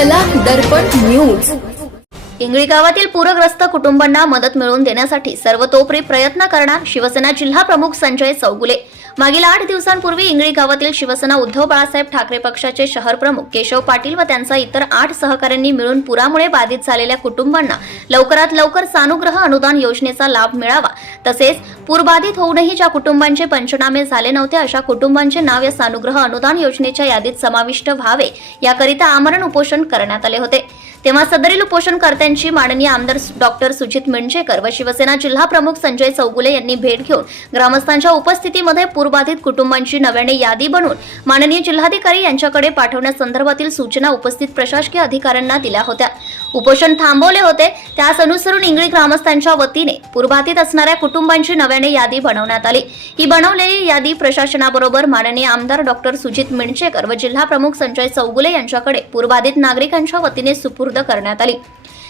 कला दर्पण न्यूज. इंगळी गावातील पूरग्रस्त कुटुंबांना मदत मिळवून देण्यासाठी सर्वतोपरी प्रयत्न करणार शिवसेना जिल्हा प्रमुख संजय चौगुले. मागील आठ दिवसांपूर्वी इंगळी गावातील शिवसेना उद्धव बाळासाहेब ठाकरे पक्षाचे शहर प्रमुख केशव पाटील व त्यांचा इतर आठ सहकाऱ्यांनी मिळून पुरामुळे बाधित झालेल्या कुटुंबांना लवकरात लवकर सानुग्रह अनुदान योजनेचा लाभ मिळावा. तसेच पूरबाधित होऊनही ज्या कुटुंबांचे पंचनामे झाले नव्हते अशा कुटुंबांचे नाव या सानुग्रह अनुदान योजनेच्या यादीत समाविष्ट व्हावे याकरिता आमरण उपोषण करण्यात आले होते. तेव्हा सदरील उपोषणकर्त्यांची माननीय आमदार डॉक्टर सुजित मिंडशेकर व शिवसेना जिल्हा प्रमुख संजय चौगुले यांनी भेट घेऊन ग्रामस्थांच्या उपस्थितीमध्ये पूरबाधित कुटुंबांची नव्याने यादी बनवून माननीय जिल्हाधिकारी यांच्याकडे पाठवण्यासंदर्भातील सूचना उपस्थित प्रशासकीय अधिकाऱ्यांना दिल्या होत्या. उपोषण थांबवले होते. त्यास अनुसरून इंगळी ग्रामस्थांच्या वतीने पूरबाधित असणाऱ्या कुटुंबांची नव्याने यादी बनवण्यात आली. ही बनवलेली यादी प्रशासनाबरोबर माननीय आमदार डॉक्टर सुजित मिणचेकर व जिल्हा प्रमुख संजय चौगुले यांच्याकडे पूरबाधित नागरिकांच्या वतीने सुपूर्द करण्यात आली.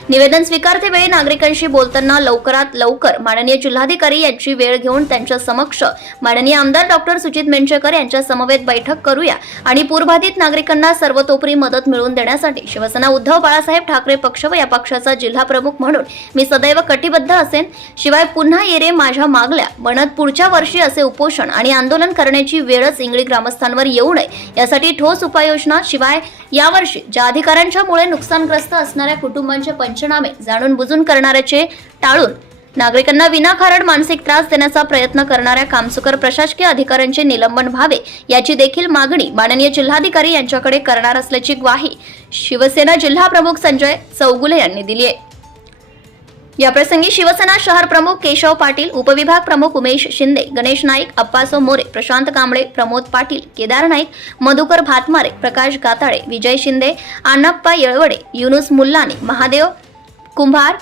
निवेदन स्वीकारते वेळी नागरिकांशी बोलताना लवकरात लवकर माननीय जिल्हाधिकारी यांची वेळ घेऊन त्यांच्या समक्ष माननीय आमदार डॉक्टर सुजित मेंचेकर यांच्या समवेत बैठक करूया आणि पूरबाधित नागरिकांना सर्वतोपरी मदत मिळवून देण्यासाठी शिवसेना उद्धव बाळासाहेब ठाकरे पक्ष व या पक्षाचा जिल्हा प्रमुख म्हणून मी सदैव कटिबद्ध असेन. शिवाय पुन्हा येरे माझ्या मागल्या. बनत पुढच्या वर्षी असे उपोषण आणि आंदोलन करण्याची वेळच इंगळी ग्रामस्थांवर येऊ नये. यासाठी ठोस उपाययोजना. शिवाय यावर्षी ज्या अधिकाऱ्यांच्यामुळे नुकसानग्रस्त असणाऱ्या कुटुंबांचे पंचनामे जाणून बुजून करणाऱ्याचे टाळून. नागरिकांना विनाकारण मानसिक त्रास देण्याचा प्रयत्न करणाऱ्या कामचुकर प्रशासकीय अधिकाऱ्यांचे निलंबन व्हावे याची देखील मागणी माननीय जिल्हाधिकारी यांच्याकडे करणार असल्याची ग्वाही शिवसेना जिल्हा प्रमुख संजय चौगुले यांनी दिली आहे. याप्रसंगी शिवसेना शहर प्रमुख केशव पाटील उपविभाग प्रमुख उमेश शिंदे गणेश नाईक अप्पासो मोरे प्रशांत कांबळे प्रमोद पाटील केदार नाईक मधुकर भातमारे प्रकाश गाताळे विजय शिंदे अण्णाप्पा येळवडे युनुस मुल्लाने महादेव कुंभार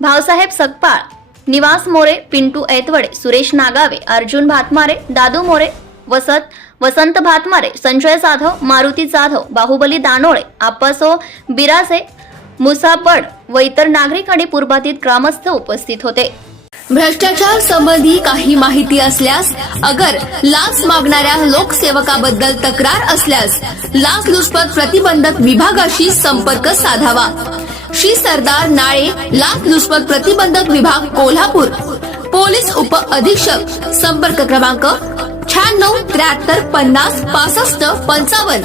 भावसाहेब सकपाळ निवास मोरे पिंटू ऐतवडे सुरेश नागावे अर्जुन भातमारे दादू मोरे वसत वसंत भातमारे संजय जाधव मारुती जाधव बाहुबली दानोळे आप्पासो बिरासे मुसापड व इतर नागरिक आणि पूर्वाधित ग्रामस्थ उपस्थित होते. भ्रष्टाचार संबंधी काही माहिती असल्यास अगर लाच मागणाऱ्या लोकसेवकाबद्दल तक्रार असल्यास लाचलुचपत प्रतिबंधक विभागाशी संपर्क साधावा. श्री सरदार नाळे लाचलुचपत प्रतिबंधक विभाग कोल्हापूर. पोलीस उप अधीक्षक संपर्क क्रमांक शहाण्णव त्र्याहत्तर पन्नास पासष्ट पंचावन्न.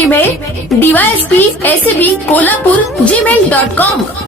Email DYSP ACB Kolhapur Gmail dot com